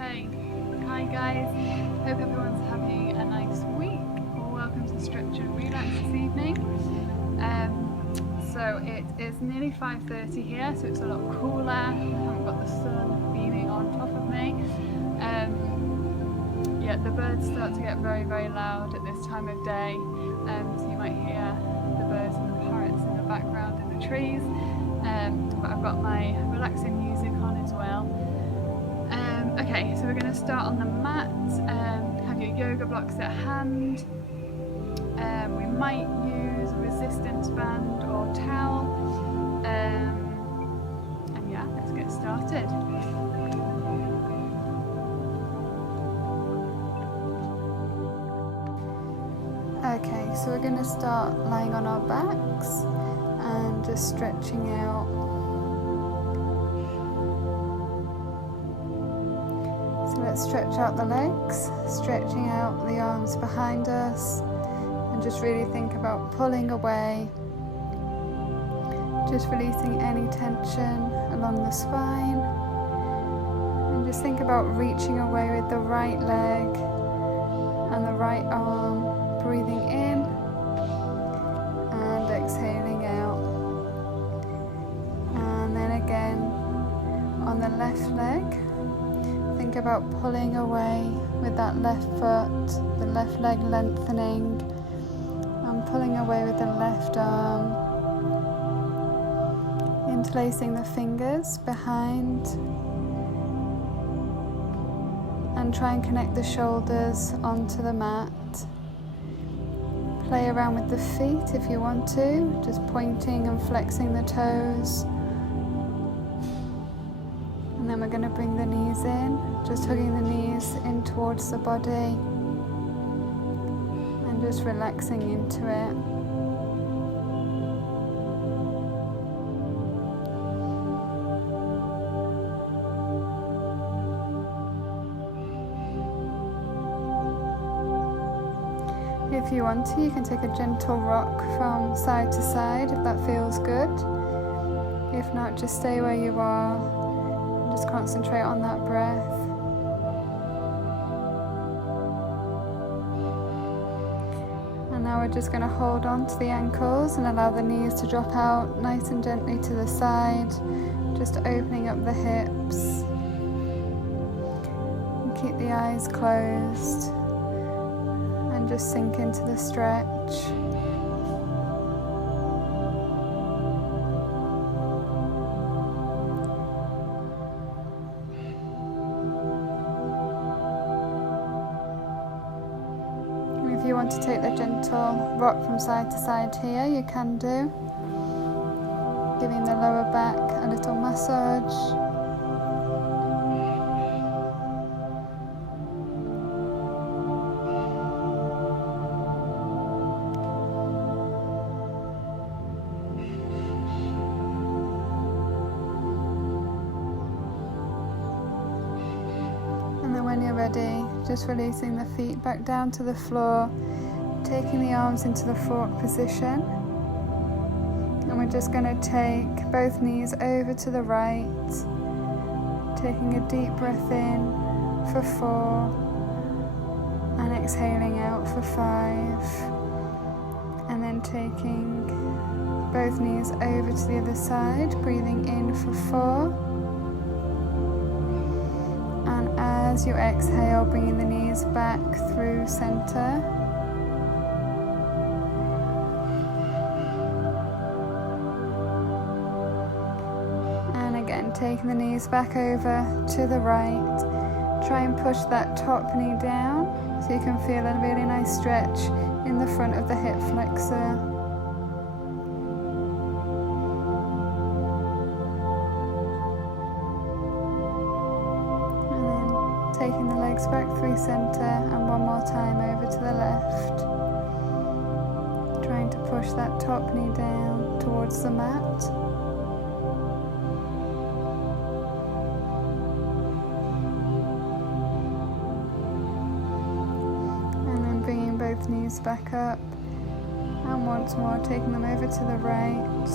Okay, hi guys, hope everyone's having a nice week. Welcome to Stretch and Relax this evening. So it is nearly 5:30 here, so it's a lot cooler. I haven't got the sun beaming on top of me. Yeah, the birds start to get very, very loud at this time of day, so you might hear the birds and the parrots in the background in the trees. But I've got my relaxing music on as well. Okay, so we're going to start on the mat. Have your yoga blocks at hand. We might use a resistance band or towel. And yeah, let's get started. Okay, so we're going to start lying on our backs and just stretching out. So let's stretch out the legs, stretching out the arms behind us, and just really think about pulling away, just releasing any tension along the spine, and just think about reaching away with the right leg and the right arm, breathing in and exhaling out. And then again on the left leg, think about pulling away with that left foot, the left leg lengthening, and pulling away with the left arm, interlacing the fingers behind, and try and connect the shoulders onto the mat. Play around with the feet if you want to, just pointing and flexing the toes. And then we're going to bring the knees in, just hugging the knees in towards the body and just relaxing into it. If you want to, you can take a gentle rock from side to side if that feels good. If not, just stay where you are and just concentrate on that breath. And now we're just going to hold on to the ankles and allow the knees to drop out nice and gently to the side, just opening up the hips. And keep the eyes closed. And just sink into the stretch. And if you want to take the gentle rock from side to side here, you can do, giving the lower back a little massage. When you're ready, just releasing the feet back down to the floor, taking the arms into the fork position, and we're just going to take both knees over to the right, taking a deep breath in for 4 and exhaling out for 5, and then taking both knees over to the other side, breathing in for 4. As you exhale, bringing the knees back through center. And again, taking the knees back over to the right. Try and push that top knee down so you can feel a really nice stretch in the front of the hip flexor. Taking the legs back through center and one more time over to the left. Trying to push that top knee down towards the mat. And then bringing both knees back up. And once more taking them over to the right.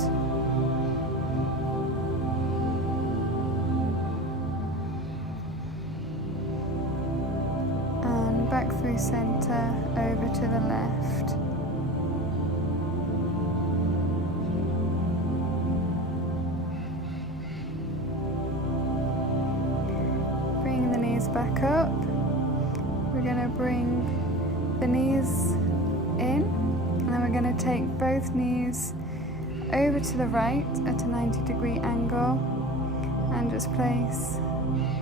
back through center over to the left. Bring the knees back up. We're going to bring the knees in, and then we're going to take both knees over to the right at a 90-degree angle and just place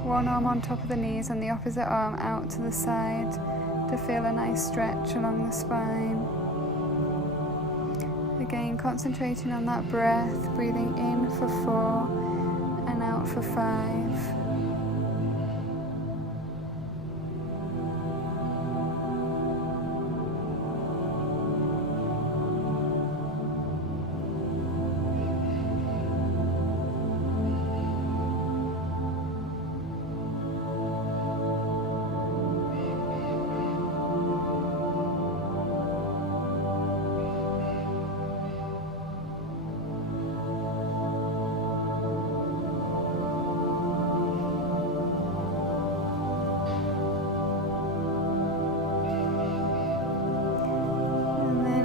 one arm on top of the knees and the opposite arm out to the side to feel a nice stretch along the spine. Again, concentrating on that breath, breathing in for 4 and out for 5.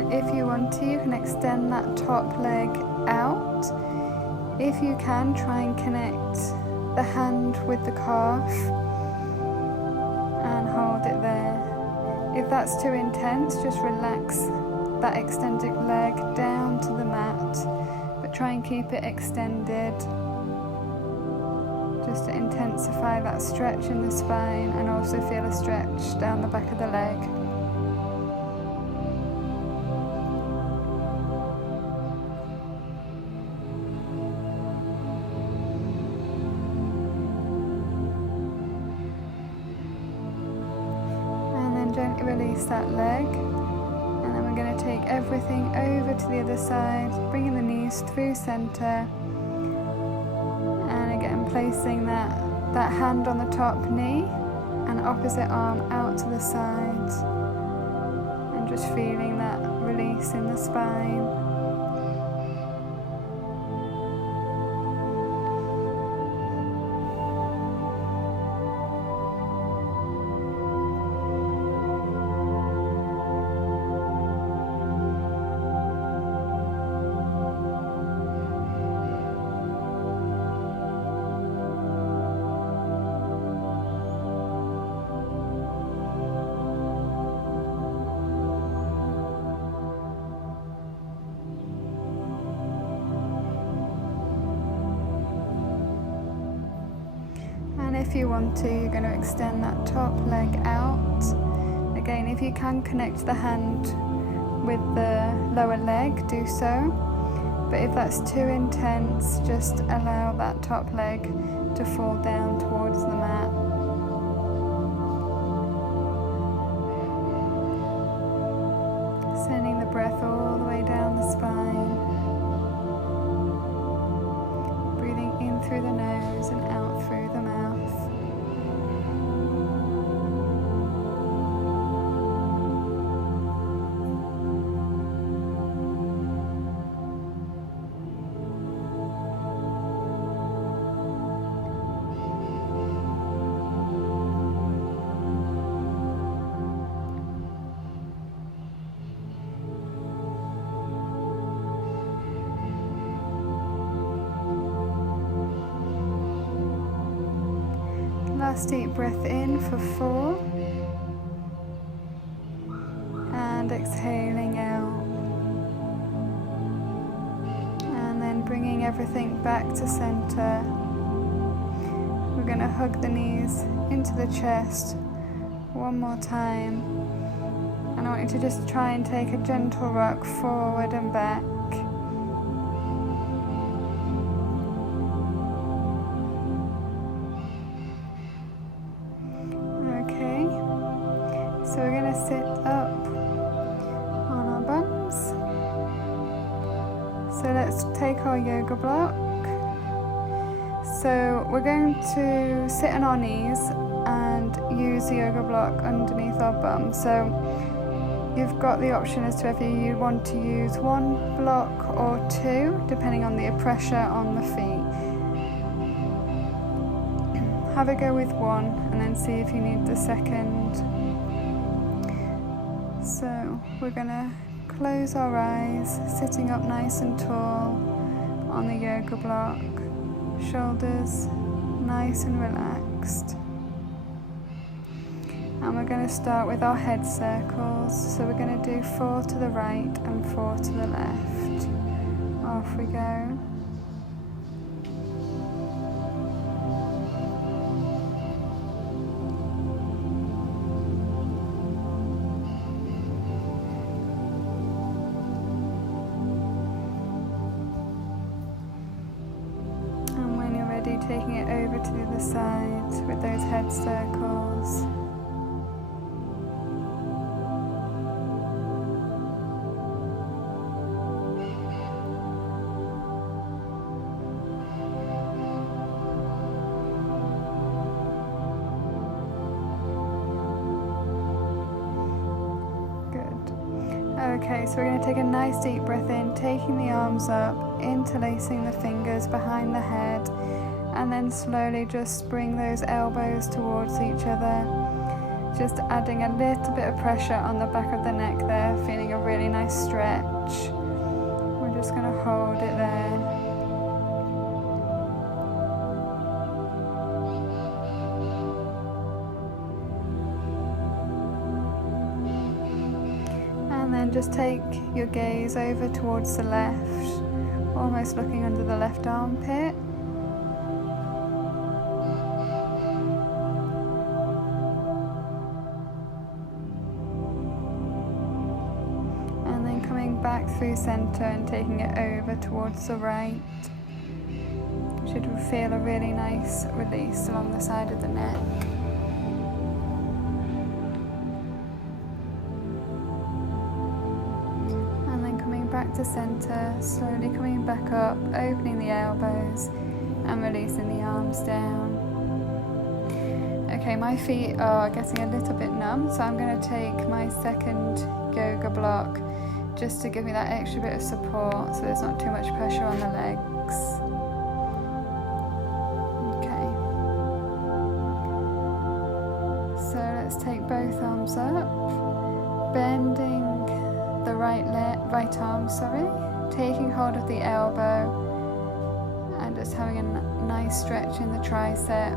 If you want to, you can extend that top leg out. If you can, try and connect the hand with the calf and hold it there. If that's too intense, just relax that extended leg down to the mat, but try and keep it extended just to intensify that stretch in the spine and also feel a stretch down the back of the leg. Gently release that leg, and then we're going to take everything over to the other side, bringing the knees through center, and again placing that hand on the top knee and opposite arm out to the side, and just feeling that release in the spine. If you want to, you're going to extend that top leg out. Again, if you can connect the hand with the lower leg, do so. But if that's too intense, just allow that top leg to fall down towards the mat. Sending the breath all the way down the spine. Breathing in through the nose and out through the mouth. Last deep breath in for 4 and exhaling out, and then bringing everything back to center. We're going to hug the knees into the chest one more time, and I want you to just try and take a gentle rock forward and back. So we're going to sit up on our bums. So let's take our yoga block. So we're going to sit on our knees and use the yoga block underneath our bum. So you've got the option as to whether you want to use 1 block or 2, depending on the pressure on the feet. Have a go with 1 and then see if you need the second. So we're gonna close our eyes, sitting up nice and tall on the yoga block, shoulders nice and relaxed. And we're going to start with our head circles. So we're going to do 4 to the right and 4 to the left. Off we go. And when you're ready, taking it over to the other side with those head circles. Okay, so we're going to take a nice deep breath in, taking the arms up, interlacing the fingers behind the head, and then slowly just bring those elbows towards each other. Just adding a little bit of pressure on the back of the neck there, feeling a really nice stretch. We're just going to hold it there. And then just take your gaze over towards the left, almost looking under the left armpit. And then coming back through center and taking it over towards the right. You should feel a really nice release along the side of the neck. Back to center, slowly coming back up, opening the elbows and releasing the arms down. Okay, my feet are getting a little bit numb, so I'm going to take my second yoga block just to give me that extra bit of support so there's not too much pressure on the legs. Okay, so let's take both arms up, bending the right arm, taking hold of the elbow and just having a nice stretch in the tricep.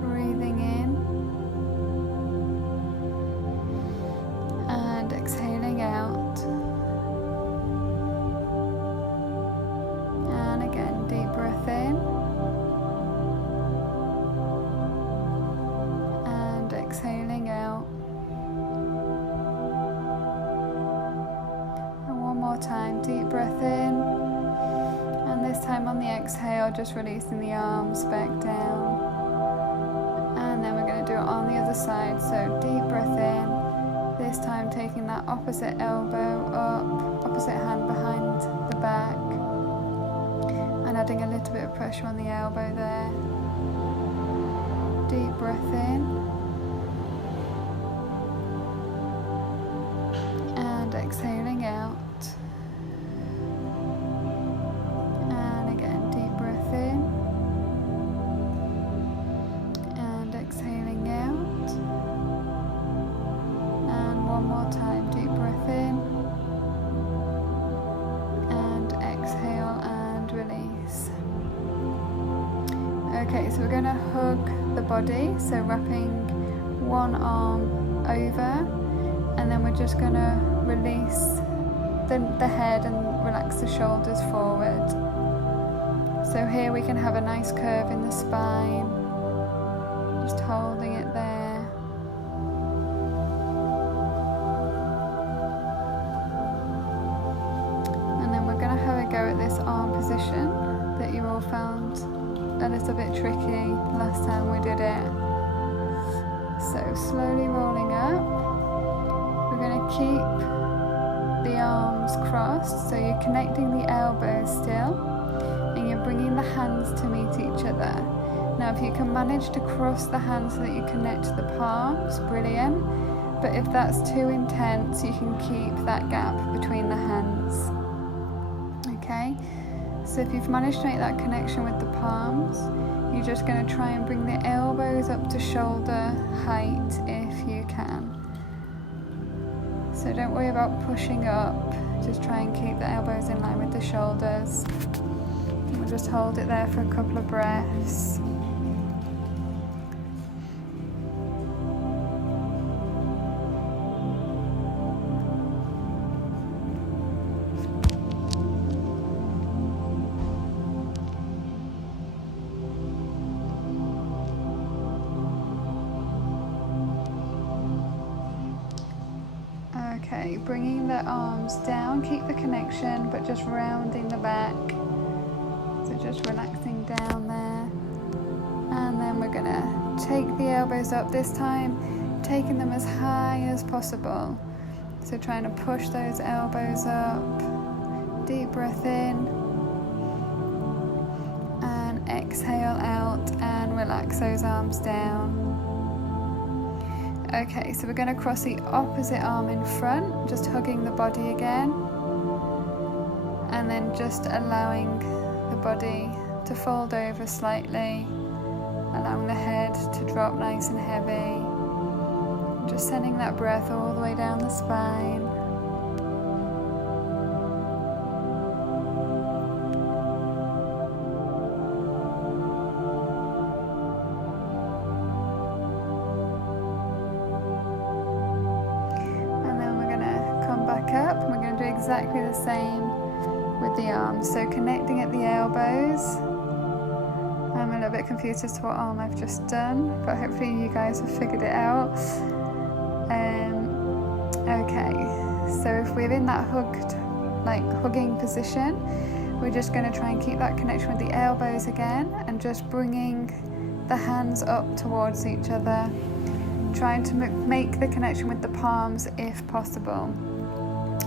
Breathing in and exhaling out. And again, deep breath in and exhaling out. Time, deep breath in, and this time on the exhale just releasing the arms back down, and then we're going to do it on the other side. So deep breath in, this time taking that opposite elbow up, opposite hand behind the back, and adding a little bit of pressure on the elbow there. Deep breath in and exhaling out. Okay, so we're going to hug the body, so wrapping one arm over, and then we're just going to release the head and relax the shoulders forward. So here we can have a nice curve in the spine, just holding it there. And then we're going to have a go at this arm position that you all found a little bit tricky last time we did it. So slowly rolling up, we're going to keep the arms crossed, so you're connecting the elbows still and you're bringing the hands to meet each other. Now if you can manage to cross the hands so that you connect to the palms, brilliant, but if that's too intense you can keep that gap between the hands. Okay, so if you've managed to make that connection with the palms, You're just going to try and bring the elbows up to shoulder height if you can. So don't worry about pushing up, just try and keep the elbows in line with the shoulders. And we'll just hold it there for a couple of breaths. Okay, bringing the arms down, keep the connection, but just rounding the back. So just relaxing down there. And then we're gonna take the elbows up this time, taking them as high as possible. So trying to push those elbows up. Deep breath in. And exhale out and relax those arms down. Okay, so we're going to cross the opposite arm in front, just hugging the body again, and then just allowing the body to fold over slightly, allowing the head to drop nice and heavy, just sending that breath all the way down the spine. Up, and we're going to do exactly the same with the arms. So connecting at the elbows. I'm a little bit confused as to what arm I've just done, but hopefully you guys have figured it out. Okay, so if we're in that hugging position, we're just going to try and keep that connection with the elbows again, and just bringing the hands up towards each other, trying to make the connection with the palms if possible.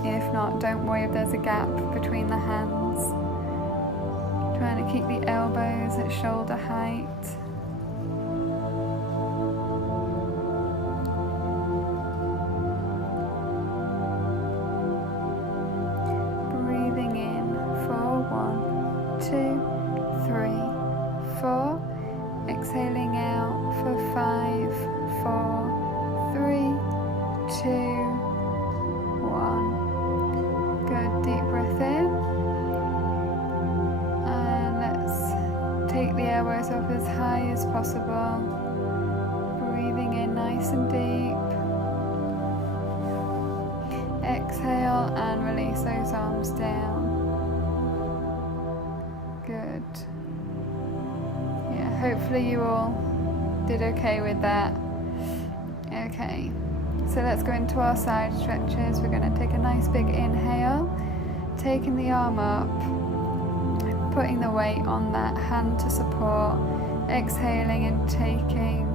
If not, don't worry if there's a gap between the hands. Trying to keep the elbows at shoulder height. Breathing in for 1, 2, 3, 4. Exhaling out for 5, 4, 3, 2, 1. Good, deep breath in, and let's take the elbows up as high as possible, breathing in nice and deep. Exhale and release those arms down. Good. Yeah, hopefully you all did okay with that. Okay. So let's go into our side stretches. We're going to take a nice big inhale, taking the arm up, putting the weight on that hand to support, exhaling and taking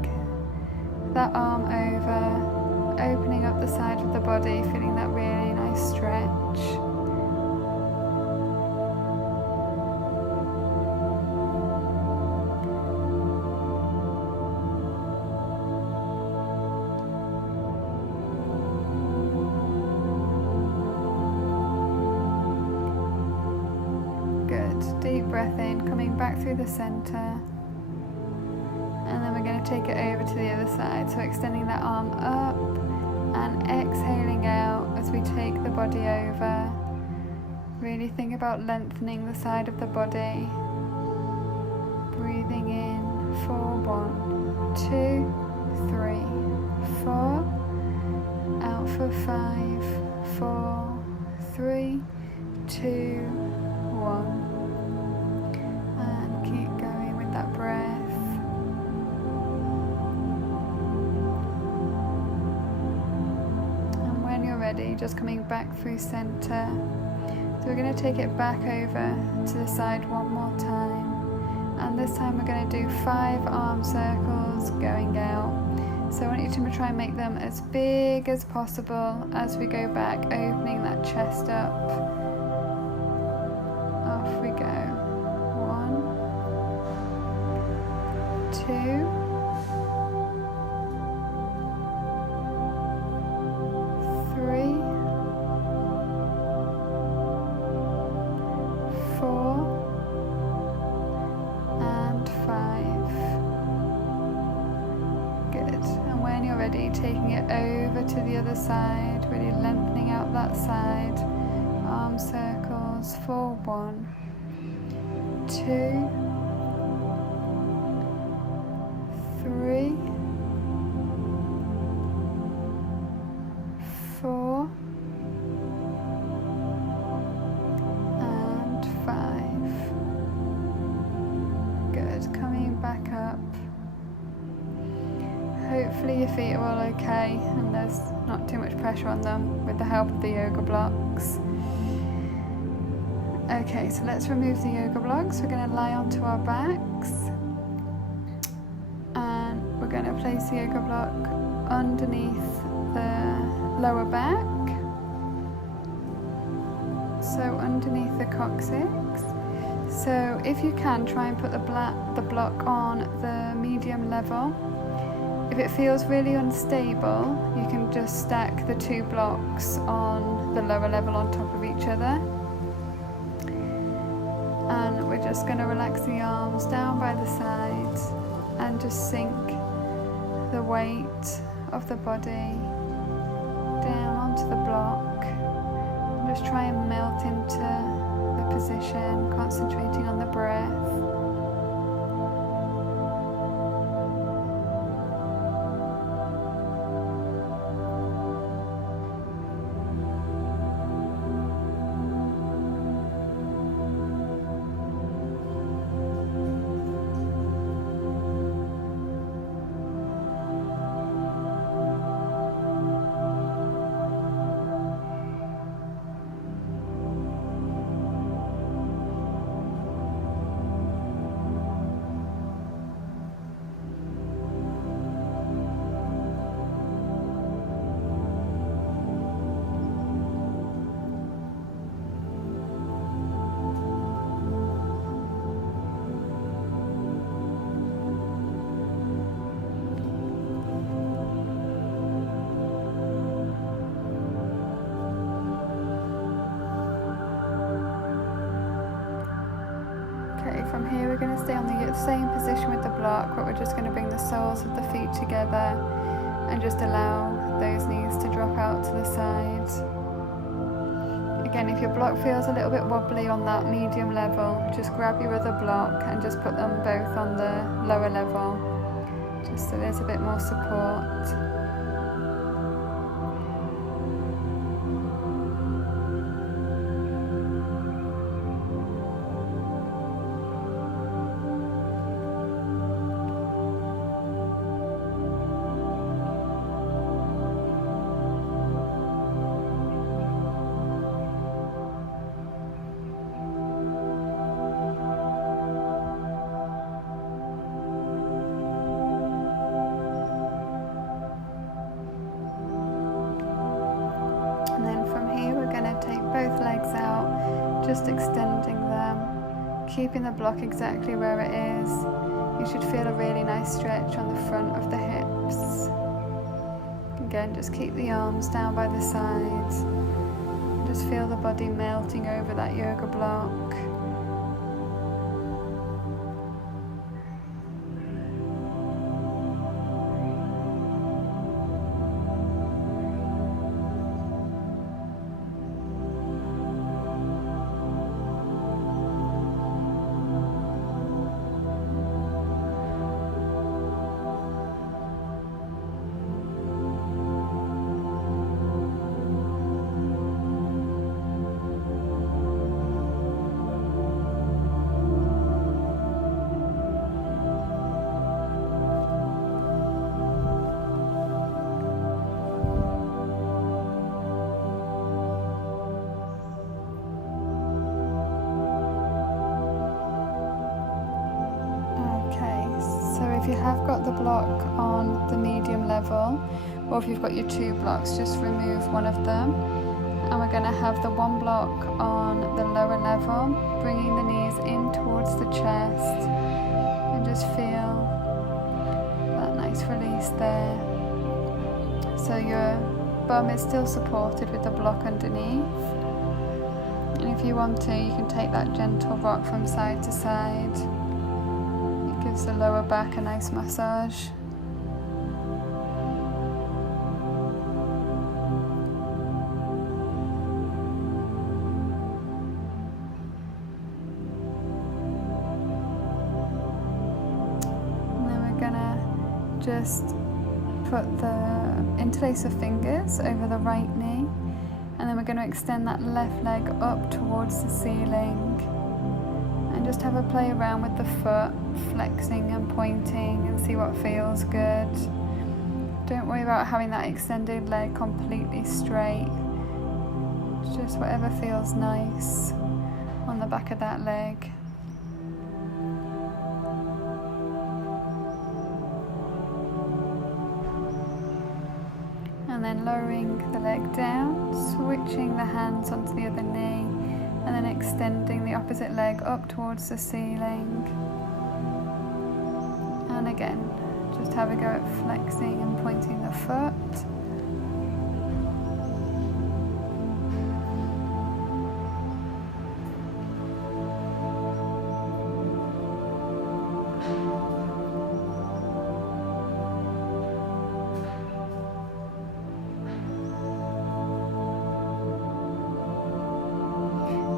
that arm over, opening up the side of the body, feeling that really nice stretch. Deep breath in, coming back through the center, and then we're going to take it over to the other side, so extending that arm up and exhaling out as we take the body over. Really think about lengthening the side of the body. Breathing in for 1, 2, 3, 4. Out for 5, 4, 3, 2, 1. That breath. And when you're ready, just coming back through center. So we're going to take it back over to the side one more time. And this time we're going to do 5 arm circles going out. So I want you to try and make them as big as possible as we go back, opening that chest up. Off we go. 2, 3, 4, and 5. ready, taking it over to the other side, really lengthening out that side. Arm circles for 1, 2, 3, 4, and 5. Good. Coming back up. Hopefully your feet are all okay and there's not too much pressure on them with the help of the yoga blocks. Okay, so let's remove the yoga blocks. We're going to lie onto our backs and we're going to place the yoga block underneath the lower back, so underneath the coccyx. So if you can, try and put the block on the medium level. If it feels really unstable, you can just stack the 2 blocks on the lower level on top of each other. And we're just going to relax the arms down by the sides and just sink the weight of the body down onto the block. And just try and melt into the position, concentrating on the breath. From here we're going to stay on the same position with the block, but we're just going to bring the soles of the feet together and just allow those knees to drop out to the sides. Again, if your block feels a little bit wobbly on that medium level, just grab your other block and just put them both on the lower level, just so there's a bit more support. Both legs out, just extending them, keeping the block exactly where it is. You should feel a really nice stretch on the front of the hips. Again, just keep the arms down by the sides. Just feel the body melting over that yoga block. If you have got the block on the medium level, or if you've got your 2 blocks, just remove one of them. And we're going to have the 1 block on the lower level, bringing the knees in towards the chest, and just feel that nice release there. So your bum is still supported with the block underneath. And if you want to, you can take that gentle rock from side to side. Gives the lower back a nice massage. just put the interlace of fingers over the right knee, and then we're going to extend that left leg up towards the ceiling and just have a play around with the foot, flexing and pointing, and see what feels good. Don't worry about having that extended leg completely straight, just whatever feels nice on the back of that leg. And then lowering the leg down, switching the hands onto the other knee, and then extending the opposite leg up towards the ceiling. And again, just have a go at flexing and pointing the foot.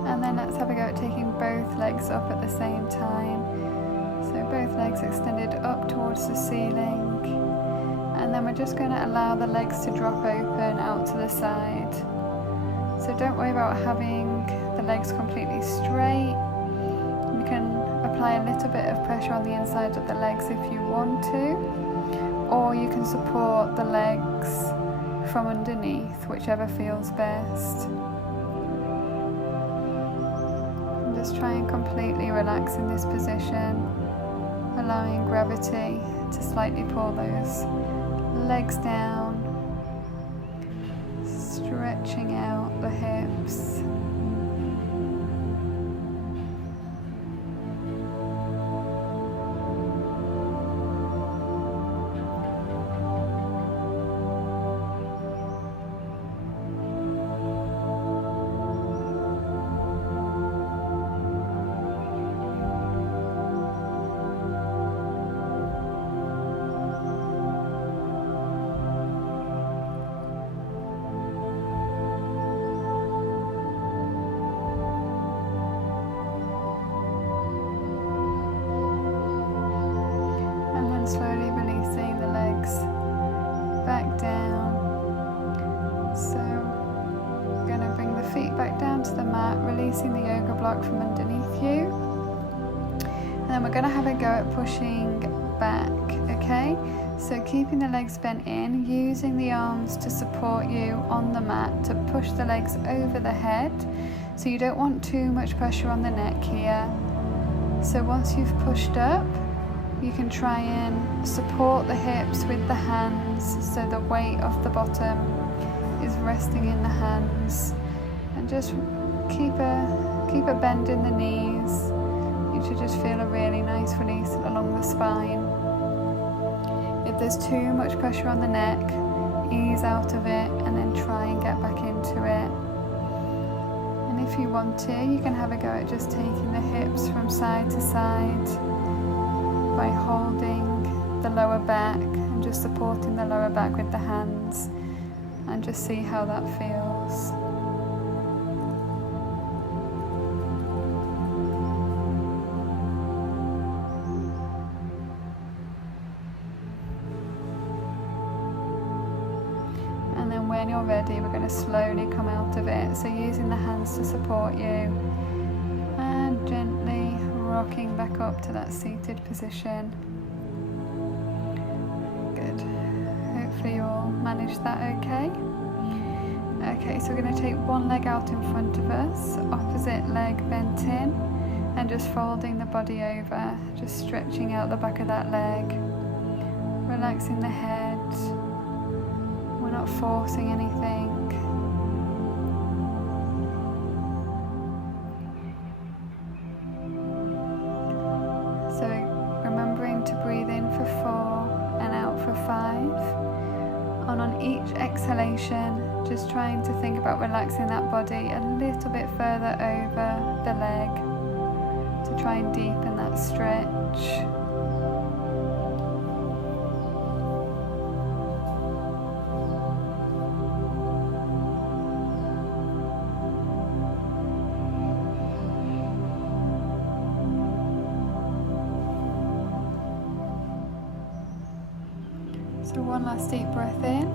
And then let's have a go at taking both legs up at the same time. So both legs extended up towards the ceiling. And then we're just going to allow the legs to drop open out to the side. So don't worry about having the legs completely straight. You can apply a little bit of pressure on the inside of the legs if you want to. Or you can support the legs from underneath, whichever feels best. Just try and completely relax in this position, allowing gravity to slightly pull those legs down, stretching out the hips. Slowly releasing the legs back down. So we're going to bring the feet back down to the mat, releasing the yoga block from underneath you. And then we're going to have a go at pushing back, okay? So keeping the legs bent in, using the arms to support you on the mat to push the legs over the head. So you don't want too much pressure on the neck here. So once you've pushed up, you can try and support the hips with the hands, so the weight of the bottom is resting in the hands, and just keep a bend in the knees. You should just feel a really nice release along the spine. If there's too much pressure on the neck, ease out of it and then try and get back into it. And if you want to, you can have a go at just taking the hips from side to side by holding the lower back and just supporting the lower back with the hands, and just see how that feels. And then when you're ready, we're going to slowly come out of it. So using the hands to support you and gently rocking back up to that seated position. Good. Hopefully you all managed that okay. Okay, so we're going to take one leg out in front of us, opposite leg bent in, and just folding the body over, just stretching out the back of that leg, relaxing the head. We're not forcing anything. So remembering to breathe in for 4 and out for 5. And on each exhalation, just trying to think about relaxing that body a little bit further over the leg to try and deepen that stretch. So one last deep breath in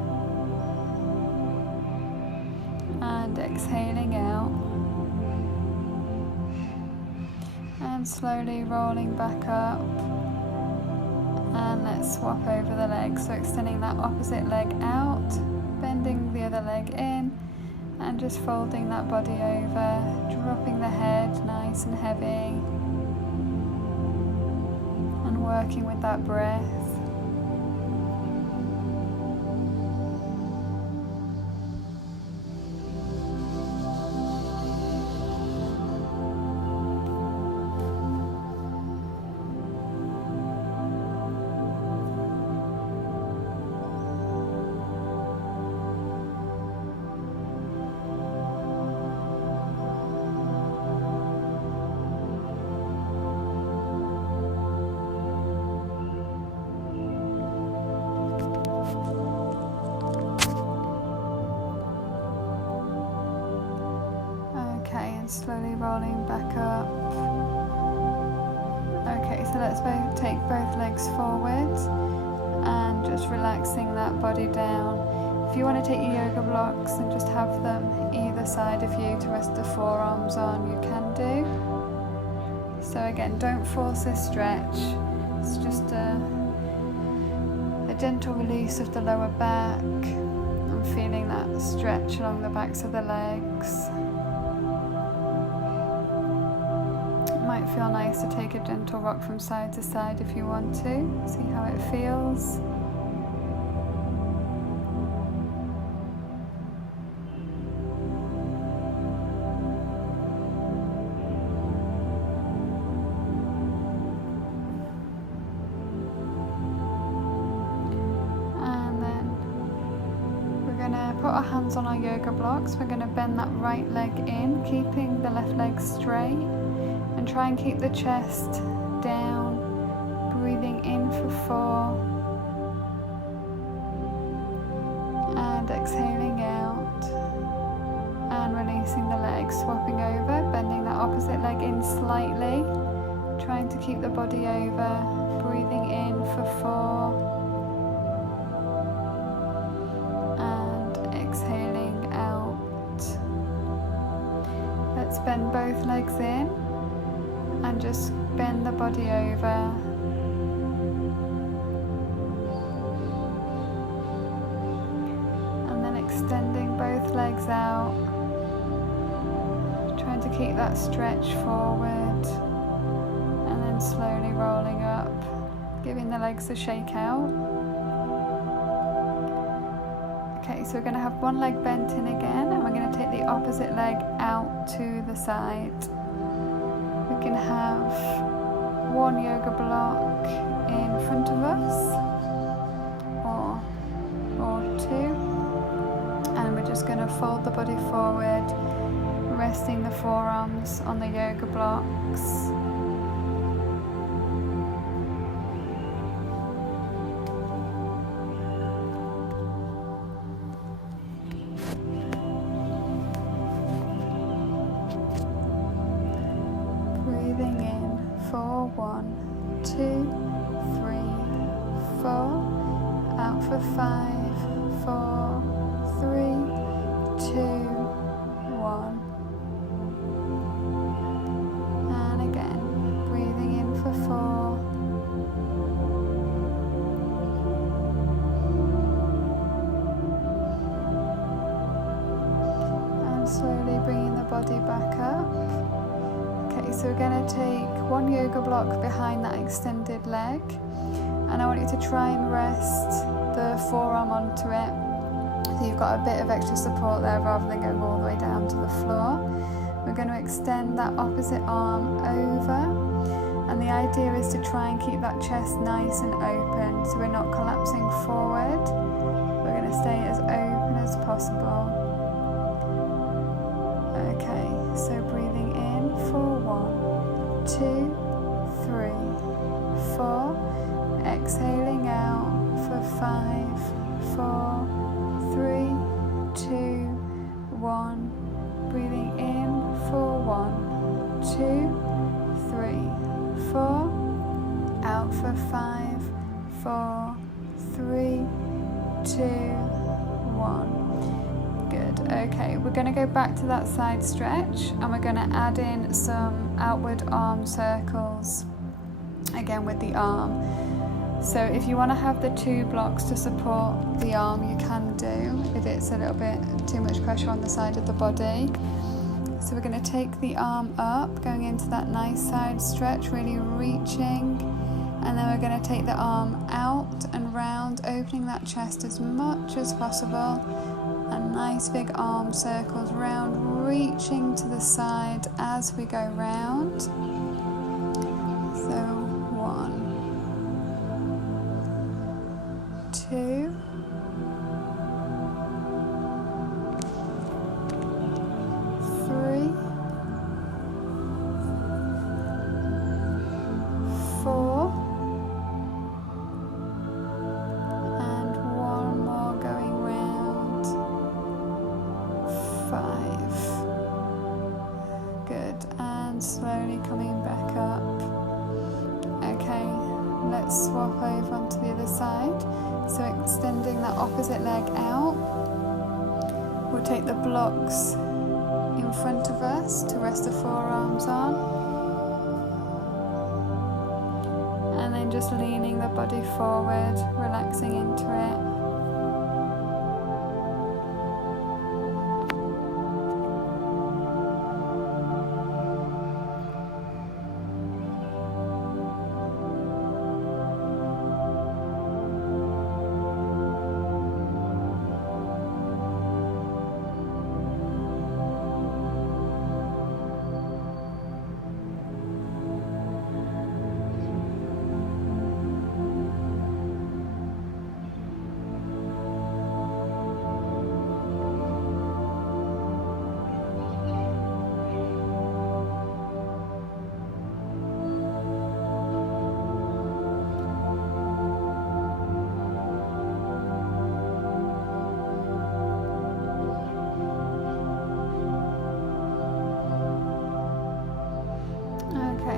and exhaling out, and slowly rolling back up. And let's swap over the legs, so extending that opposite leg out, bending the other leg in, and just folding that body over, dropping the head nice and heavy, and working with that breath. And slowly rolling back up. Okay, so let's take both legs forward and just relaxing that body down. If you want to take your yoga blocks and just have them either side of you to rest the forearms on, you can do. So again, don't force this stretch. It's just a gentle release of the lower back. I'm feeling that stretch along the backs of the legs. Might feel nice to take a gentle rock from side to side if you want to. See how it feels. And then we're going to put our hands on our yoga blocks. We're going to bend that right leg in, keeping the left leg straight. And try and keep the chest down, breathing in for 4 and exhaling out, and releasing the legs, swapping over, bending that opposite leg in slightly, trying to keep the body over, breathing in for 4 and exhaling out. Let's bend both legs in and just bend the body over. And then extending both legs out, trying to keep that stretch forward, and then slowly rolling up, giving the legs a shake out. Okay, so we're going to have one leg bent in again, and we're going to take the opposite leg out to the side. We can have one yoga block in front of us, or 2, and we're just going to fold the body forward, resting the forearms on the yoga blocks. Breathing in for 1, 2, 3, 4, out for 5, 4, 3, 2, 1. And again, breathing in for 4. And slowly bringing the body back up. Okay, so we're going to take one yoga block behind that extended leg, and I want you to try and rest the forearm onto it, so you've got a bit of extra support there rather than going all the way down to the floor. We're going to extend that opposite arm over, and the idea is to try and keep that chest nice and open, so we're not collapsing forward. We're going to stay as open as possible. Okay, so breathing in for 1, 2, 3, 4, exhaling out for 5, 4, 3, 2, 1, breathing in for 1, 2, 3, 4, out for 5, 4, 3, 2, 1. Good. Okay, we're going to go back to that side stretch and we're going to add in some outward arm circles again with the arm. So if you want to have the 2 blocks to support the arm, you can do if it's a little bit too much pressure on the side of the body. So we're going to take the arm up, going into that nice side stretch, really reaching, and then we're going to take the arm out and round, opening that chest as much as possible, and nice big arm circles round, reaching to the side as we go round. So 1, 2, 3, 4, and 1 more going round. 5. Good, and slowly coming back up. Okay, let's swap over onto the other side. So extending that opposite leg out, we'll take the blocks in front of us to rest the forearms on, and then just leaning the body forward, relaxing into it.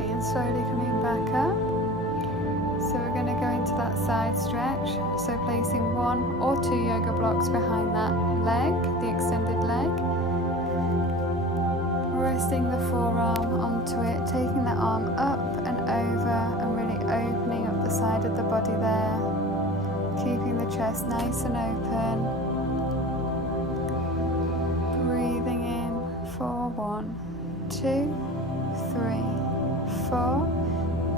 And slowly coming back up. So we're going to go into that side stretch. So placing 1 or 2 yoga blocks behind that leg, the extended leg. Resting the forearm onto it, taking the arm up and over and really opening up the side of the body there. Keeping the chest nice and open. Breathing in for 1, 2, 3, 4,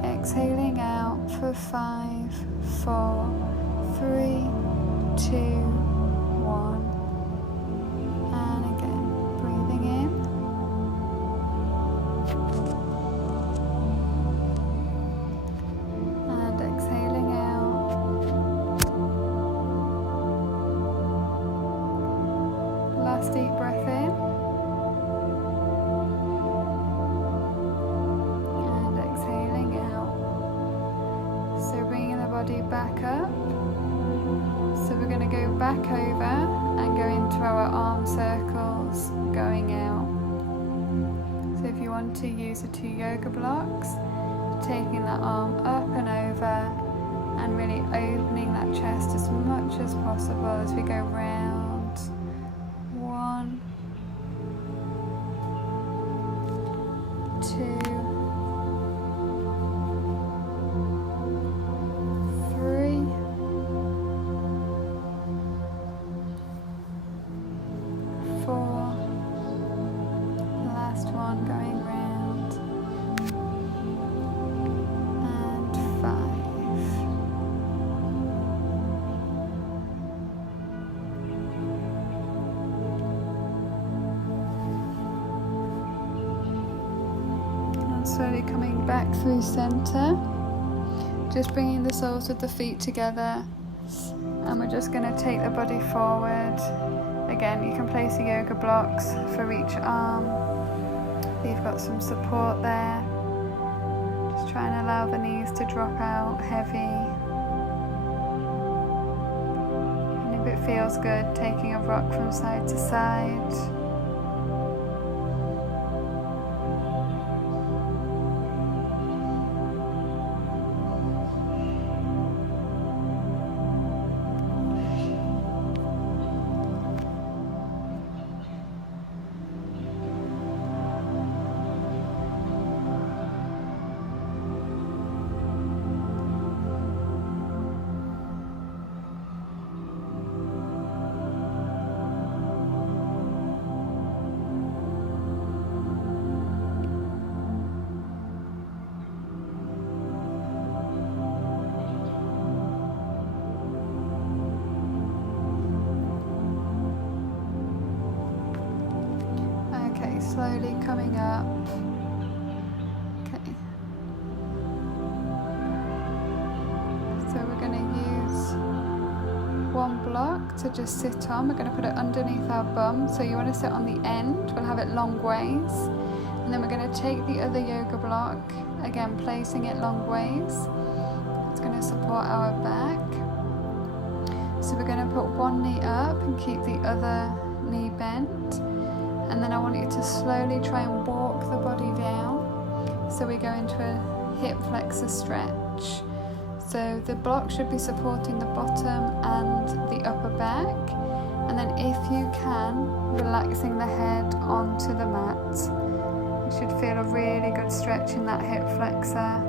exhaling out for 5, 4, 3, 2, 1, and again, breathing in, and exhaling out, last deep breath in, back up. So we're going to go back over and go into our arm circles going out. So if you want to use the 2 yoga blocks, taking that arm up and over and really opening that chest as much as possible as we go round. 1, 2, 4, last one going round, and 5. And slowly coming back through center, just bringing the soles of the feet together, and we're just going to take the body forward. Again, you can place the yoga blocks for each arm. You've got some support there. Just try and allow the knees to drop out heavy. And if it feels good, taking a rock from side to side. slowly coming up. Okay. So we're going to use one block to just sit on. We're going to put it underneath our bum. So you want to sit on the end. We'll have it long ways. And then we're going to take the other yoga block, again placing it long ways. It's going to support our back. So we're going to put one knee up and keep the other knee bent. And then I want you to slowly try and walk the body down. So we go into a hip flexor stretch. So the block should be supporting the bottom and the upper back. And then if you can, relaxing the head onto the mat. You should feel a really good stretch in that hip flexor.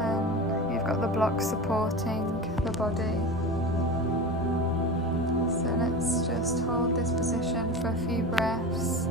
And you've got the block supporting the body. So let's just hold this position for a few breaths.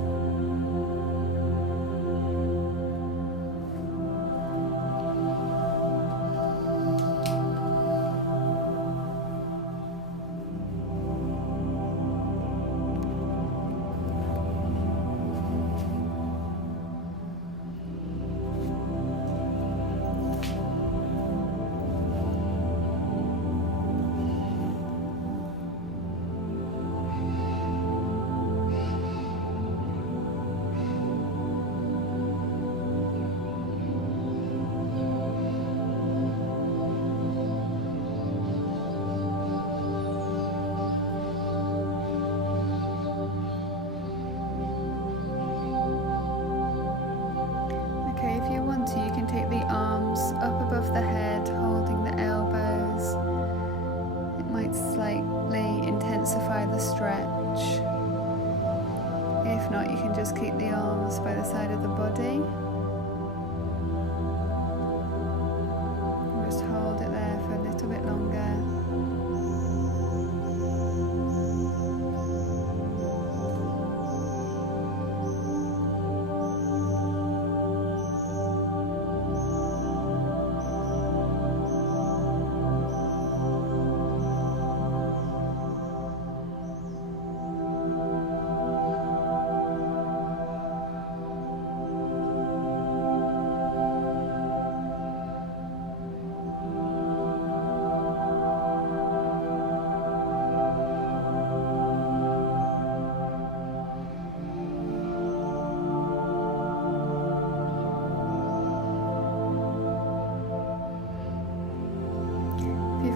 You can take the arms up above the head, holding the elbows. It might slightly intensify the stretch. If not, you can just keep the arms by the side of the body. Just hold it there for a little bit longer.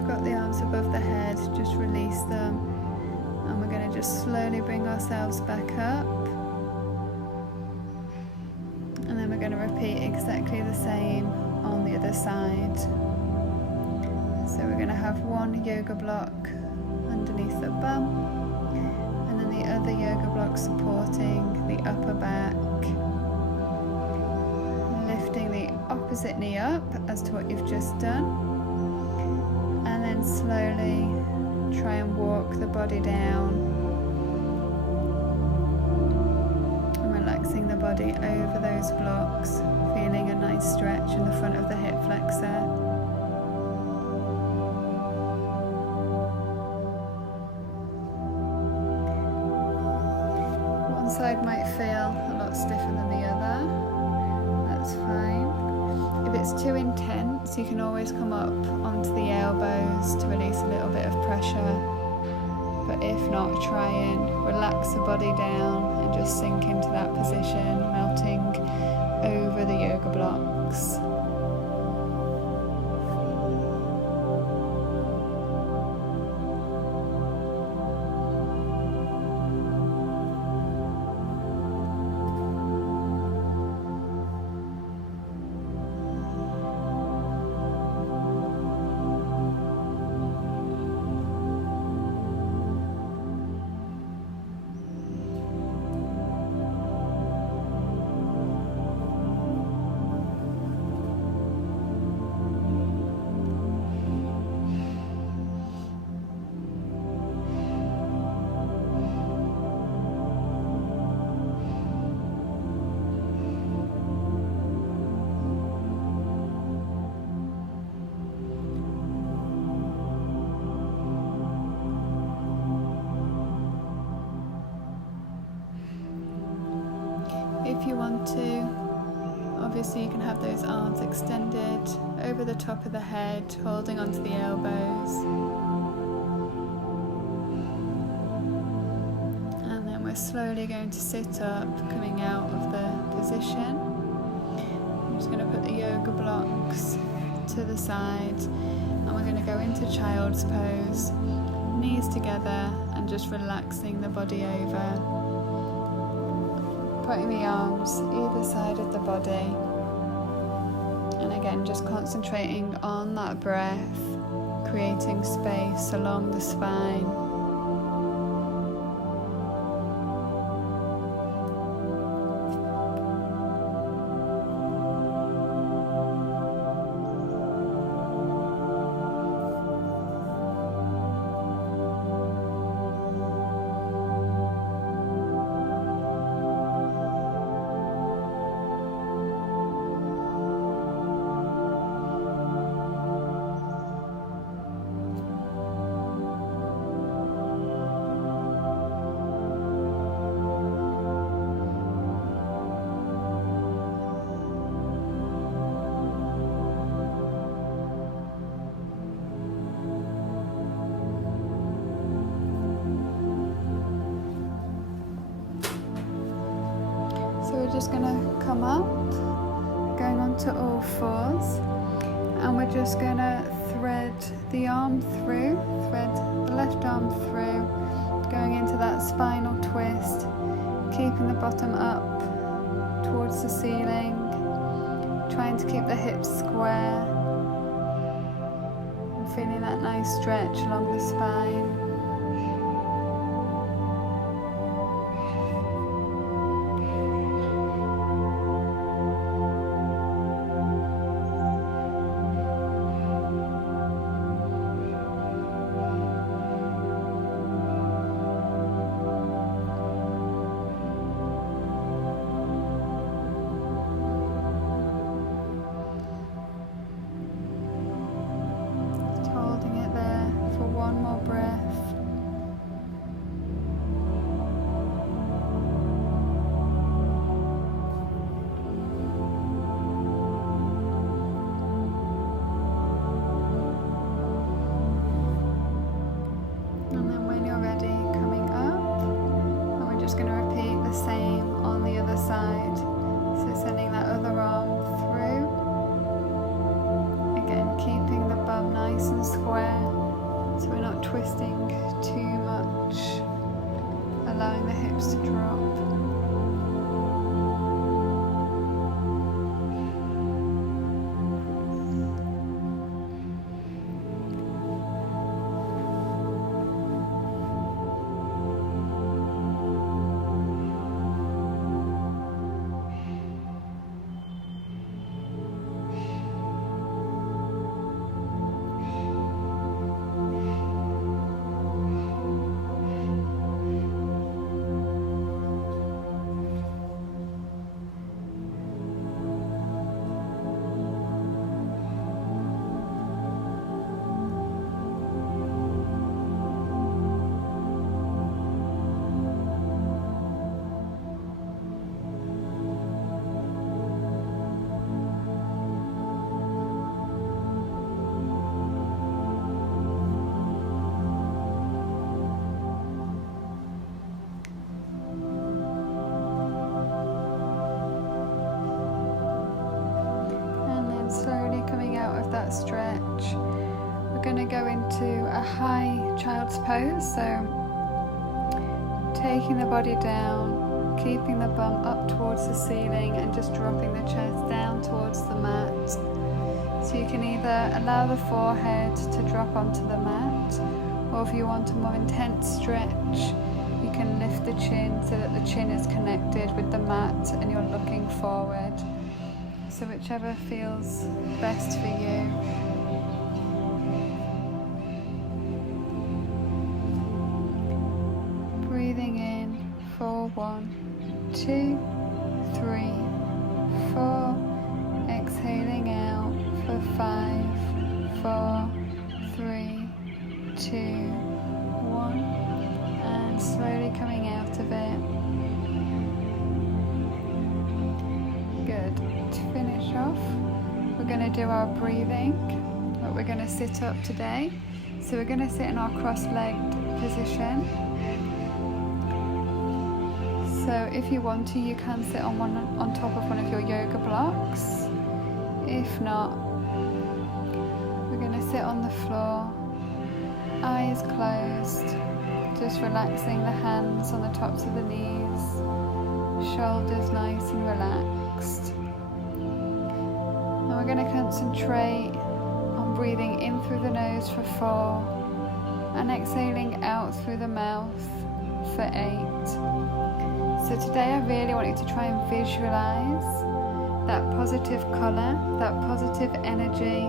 Got the arms above the head, just release them, and we're going to just slowly bring ourselves back up, and then we're going to repeat exactly the same on the other side. So we're going to have one yoga block underneath the bum, and then the other yoga block supporting the upper back, lifting the opposite knee up as to what you've just done. And then slowly try and walk the body down and relaxing the body over those blocks, feeling a nice stretch in the front of the hip flexor. One side might feel a lot stiffer than the other. That's fine. If it's too intense, you can always come up onto the elbows to release a little bit of pressure. But if not, try and relax the body down and just sink into that position, melting over the yoga blocks. you want to. Obviously you can have those arms extended over the top of the head, holding onto the elbows. And then we're slowly going to sit up, coming out of the position. I'm just going to put the yoga blocks to the side, and we're going to go into child's pose, knees together and just relaxing the body over, putting the arms either side of the body, and again just concentrating on that breath, creating space along the spine. We're just going to come up, going onto all fours, and we're just going to thread the arm through, thread the left arm through, going into that spinal twist, keeping the bottom up towards the ceiling, trying to keep the hips square, and feeling that nice stretch along the spine. Twisting too much, allowing the hips to drop. That stretch, we're going to go into a high child's pose, so taking the body down, keeping the bum up towards the ceiling and just dropping the chest down towards the mat. So you can either allow the forehead to drop onto the mat, or if you want a more intense stretch, you can lift the chin so that the chin is connected with the mat and you're looking forward. So whichever feels best for you. Breathing in for 1, 2, 3, 4. Exhaling out for 5, 4, 3, 2, 1. And slowly coming out of it. going to do our breathing, but we're going to sit up today. So we're going to sit in our cross-legged position. So if you want to, you can sit on top of one of your yoga blocks. If not, we're going to sit on the floor, eyes closed, just relaxing the hands on the tops of the knees, shoulders nice and relaxed. And we're going to concentrate on breathing in through the nose for 4 and exhaling out through the mouth for 8. So today I really want you to try and visualize that positive colour, that positive energy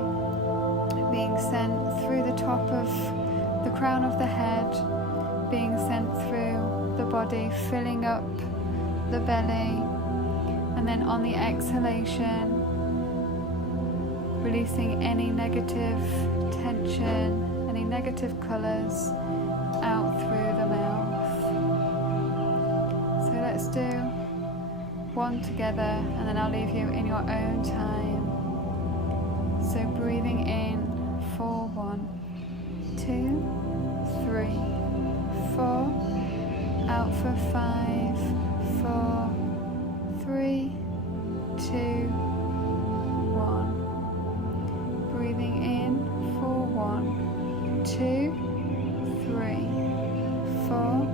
being sent through the top of the crown of the head, being sent through the body, filling up the belly, and then on the exhalation, releasing any negative tension, any negative colours out through the mouth. So let's do one together, and then I'll leave you in your own time. So breathing in for 1, 2, 3, 4, out for 5, 4, 3, 2, 1. Breathing in for 1, 2, 3, 4.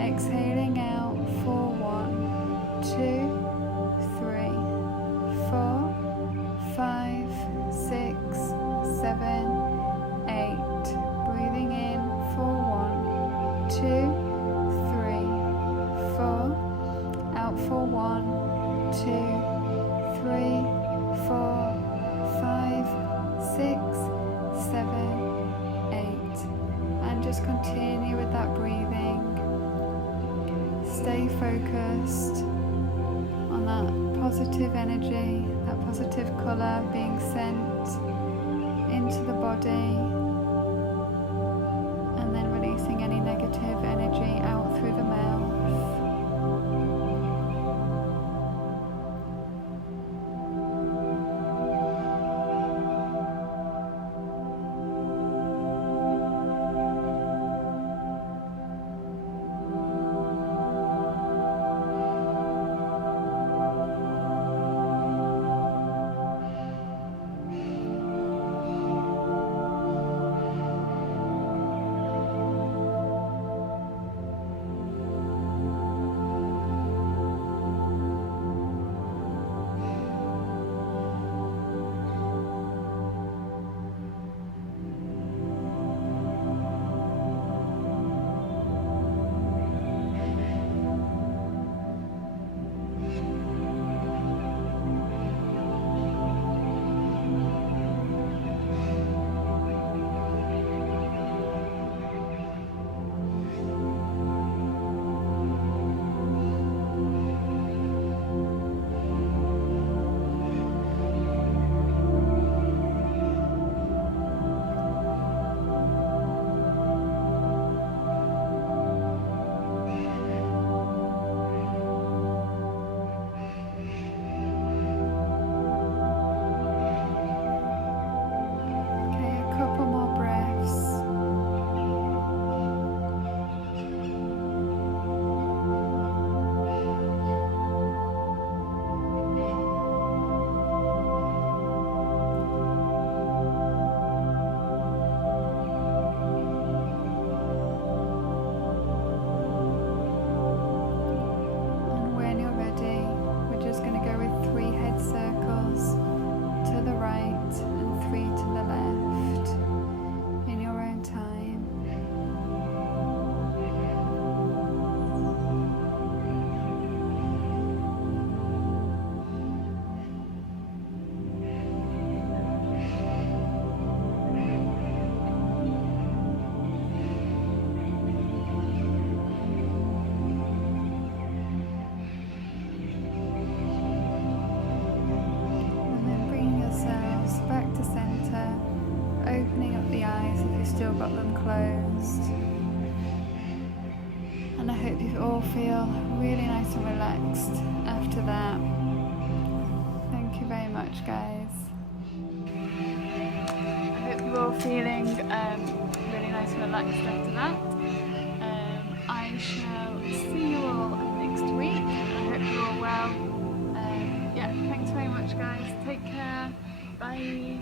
Exhaling out for 1, 2, 3, 4, 5, 6, 7, 8. Breathing in for 1, 2, 3, 4. Out for 1, 2, 3, 4, 5, 6, 7, 8. And just continue with that breathing. Stay focused on that positive energy, that positive colour being sent into the body, and then releasing any negative energy out through the mouth. Still got them closed, and I hope you all feel really nice and relaxed after that. Thank you very much, guys. you're all feeling really nice and relaxed after that. I shall see you all next week. I hope you're all well. Yeah, thanks very much, guys. Take care. Bye.